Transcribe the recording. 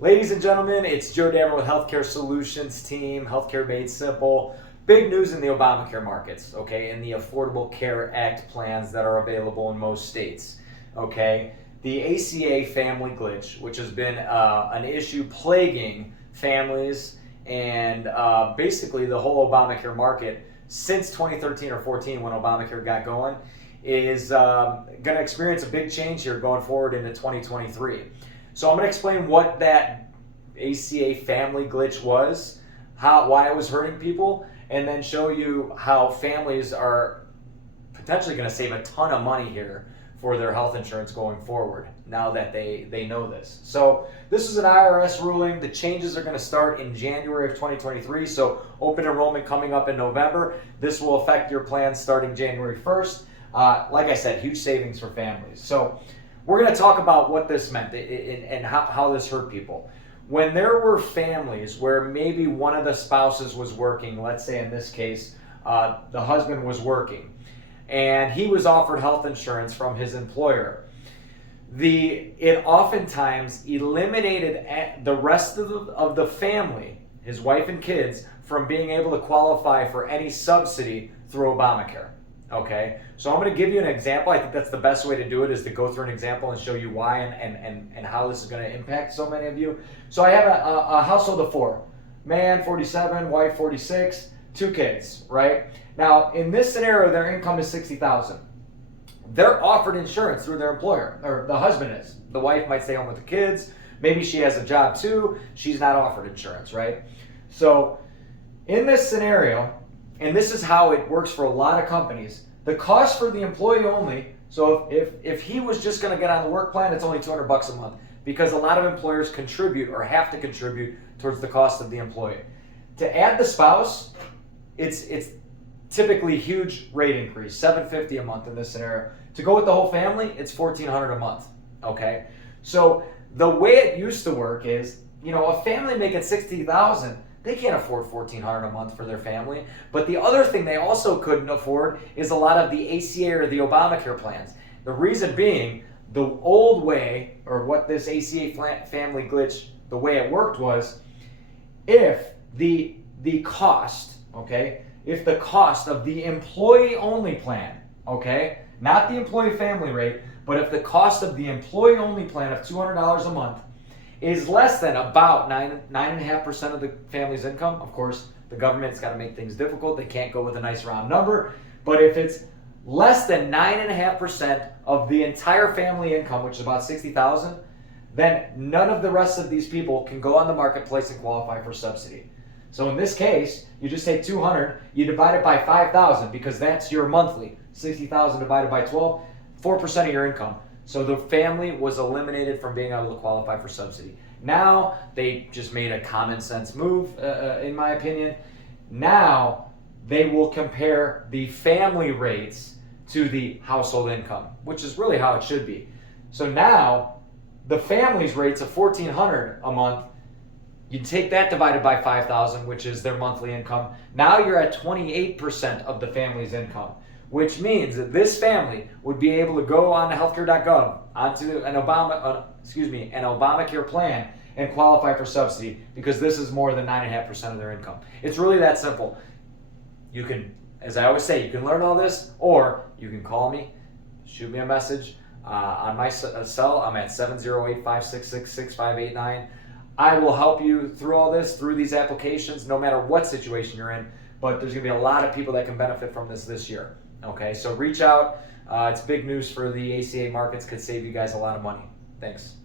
Ladies and gentlemen, it's Joe Dammer with Healthcare Solutions Team, Healthcare Made Simple. Big news in the Obamacare markets, okay, and the Affordable Care Act plans that are available in most states, okay? The ACA Family Glitch, which has been an issue plaguing families and basically the whole Obamacare market since 2013 or 14 when Obamacare got going, is going to experience a big change here going forward into 2023. So I'm going to explain what that ACA Family Glitch was, why it was hurting people, and then show you how families are potentially going to save a ton of money here for their health insurance going forward now that they know this. So this is an IRS ruling. The changes are going to start in January of 2023. So open enrollment coming up in November. This will affect your plan starting January 1st. Like I said, huge savings for families. So we're going to talk about what this meant and how this hurt people. When there were families where maybe one of the spouses was working, let's say in this case, the husband was working, and he was offered health insurance from his employer, it oftentimes eliminated the rest of the family, his wife and kids, from being able to qualify for any subsidy through Obamacare. Okay, so I'm going to give you an example. I think that's the best way to do it, is to go through an example and show you why and how this is going to impact so many of you. So I have a household of four, man 47, wife 46, two kids, right? Now in this scenario, their income is $60,000. They're offered insurance through their employer, or the husband is. The wife might stay home with the kids. Maybe she has a job too. She's not offered insurance, right? So in this scenario, and this is how it works for a lot of companies, the cost for the employee only, so if he was just going to get on the work plan, it's only $200 a month, because a lot of employers contribute or have to contribute towards the cost of the employee. To add the spouse, it's typically huge rate increase, $750 a month in this scenario. To go with the whole family, it's $1,400 a month, okay? So the way it used to work is, a family making $60,000, they can't afford $1,400 a month for their family. But the other thing they also couldn't afford is a lot of the ACA or the Obamacare plans. The reason being, the old way, or what this ACA Family Glitch, the way it worked was, if the cost, okay, if the cost of the employee-only plan, okay, not the employee family rate, but if the cost of the employee-only plan of $200 a month is less than about 9.5% of the family's income. Of course, the government's got to make things difficult. They can't go with a nice round number. But if it's less than 9.5% of the entire family income, which is about $60,000, then none of the rest of these people can go on the marketplace and qualify for subsidy. So in this case, you just take 200, you divide it by 5,000, because that's your monthly. 60,000 divided by 12, 4% of your income. So the family was eliminated from being able to qualify for subsidy. Now they just made a common sense move, in my opinion. Now they will compare the family rates to the household income, which is really how it should be. So now the family's rates of $1,400 a month, you take that divided by 5,000, which is their monthly income. Now you're at 28% of the family's income, which means that this family would be able to go on to healthcare.gov, onto an Obamacare plan, and qualify for subsidy, because this is more than 9.5% of their income. It's really that simple. You can, as I always say, you can learn all this, or you can call me, shoot me a message on my cell. I'm at 708-566-6589. I will help you through all this, through these applications, no matter what situation you're in. But there's going to be a lot of people that can benefit from this year. Okay, so reach out. It's big news for the ACA markets. Could save you guys a lot of money. Thanks.